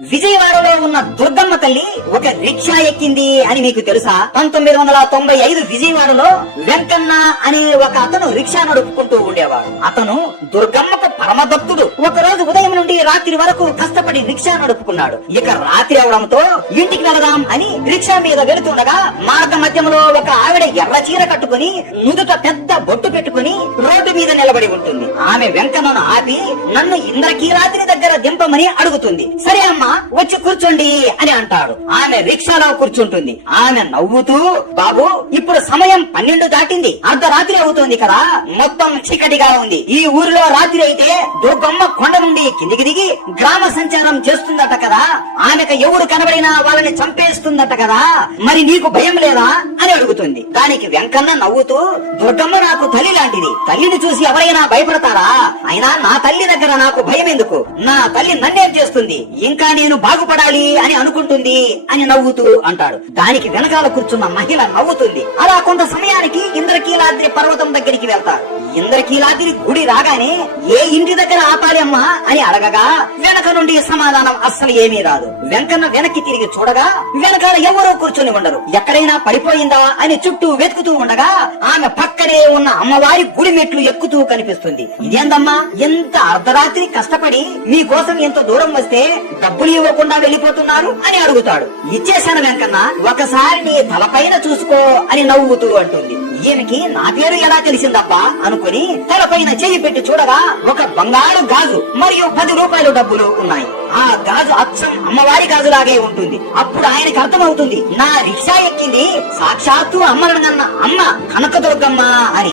విజయవాడలో ఉన్న దుర్గమ్మ తల్లి ఒక రిక్షా ఎక్కింది అని మీకు తెలుసా? పంతొమ్మిది వందల తొంభై ఐదు విజయవాడలో వెంకన్న అనే ఒక అతను రిక్షా నడుపుకుంటూ ఉండేవాడు. అతను దుర్గమ్మ పరమభక్తుడు ఒక రోజు ఉదయం నుండి రాత్రి వరకు కష్టపడి రిక్షా నడుపుకున్నాడు. ఇక రాత్రి అవడంతో ఇంటికి వెళదాం అని రిక్షా మీద వెళుతుండగా మార్గ మధ్యంలో ఒక ఆవిడ ఎర్ర చీర కట్టుకుని నుదుట పెద్ద బొట్టు పెట్టుకుని రోడ్డు మీద నిలబడి ఉంటుంది. ఆమె వెంకన్నను ఆపి నన్ను ఇంద్రకీలాద్రి దగ్గర దింపమని అడుగుతుంది. సరే అమ్మా వచ్చి కూర్చోండి అని అంటాడు. ఆమె రిక్షాలో కూర్చుంటుంది. ఆమె నవ్వుతూ బాబు ఇప్పుడు సమయం పన్నెండు దాటింది. అర్ధరాత్రి అవుతుంది కదా. మొత్తం చీకటిగా ఉంది. ఈ ఊరిలో రాత్రి అయితే దుర్గమ్మ కొండ నుండి కిందికి దిగి గ్రామ సంచారం చేస్తుందట కదా. ఆమెకు ఎవడు కనబడినా వాళ్ళని చంపేస్తుందట కదా. మరి నీకు భయం లేదా అని అడుగుతుంది. దానికి వెంకన్న నవ్వుతూ దుర్గమ్మ నాకు తల్లి లాంటిది. తల్లిని చూసి ఎవరైనా భయపడతారా? అయినా నా తల్లి దగ్గర నాకు భయం ఎందుకు? నా తల్లి నన్నేం చేస్తుంది? ఇంకా నేను బాగుపడాలి అని అనుకుంటుంది అని నవ్వుతూ అంటాడు. దానికి వెనకాల కూర్చున్న మహిళ నవ్వుతుంది. అలా కొంత సమయానికి ఇంద్రకీలాద్రి పర్వతం దగ్గరికి వెళ్తారు ఇంద్రకీలాద్రి గుడి రాగానే ఏ ఇంటి దగ్గర ఆపాలి అమ్మా అని అడగగా వెనక నుండి సమాధానం అస్సలు ఏమీ రాదు. వెంకన్న వెనక్కి తిరిగి చూడగా వెనకాల ఎవరో కూర్చొని ఉండరు. ఎక్కడైనా పడిపోయిందా అని చుట్టూ వెతుకుతూ ఉండగా ఆమె పక్కనే ఉన్న అమ్మవారి గుడి మెట్లు ఎక్కుతూ కనిపిస్తుంది. ఇదేందమ్మా? ఎంత అర్ధరాత్రి కష్టపడి మీకోసం ఎంత దూరం వస్తే డబ్బులు ఇవ్వకుండా వెళ్ళిపోతున్నారు అని అడుగుతాడు. ఇచ్చేశాను వెంకన్న ఒకసారి నీ తలపైన చూసుకో అని నవ్వుతూ అంటుంది. ఈయనకి నా పేరు ఎలా తెలిసిందబ్బా? అనుకుని తలపైన చేయి పెట్టి చూడగా ఒక బంగారు గాజు మరియు పది రూపాయలు డబ్బులు ఉన్నాయి. ఆ గాజు అచ్చం అమ్మవారి గాజులాగే ఉంటుంది. అప్పుడు ఆయనకి అర్థమవుతుంది నా రిక్షా ఎక్కింది సాక్షాత్తు అమ్మలనన్న అమ్మ కనకదుర్గమ్మ అని.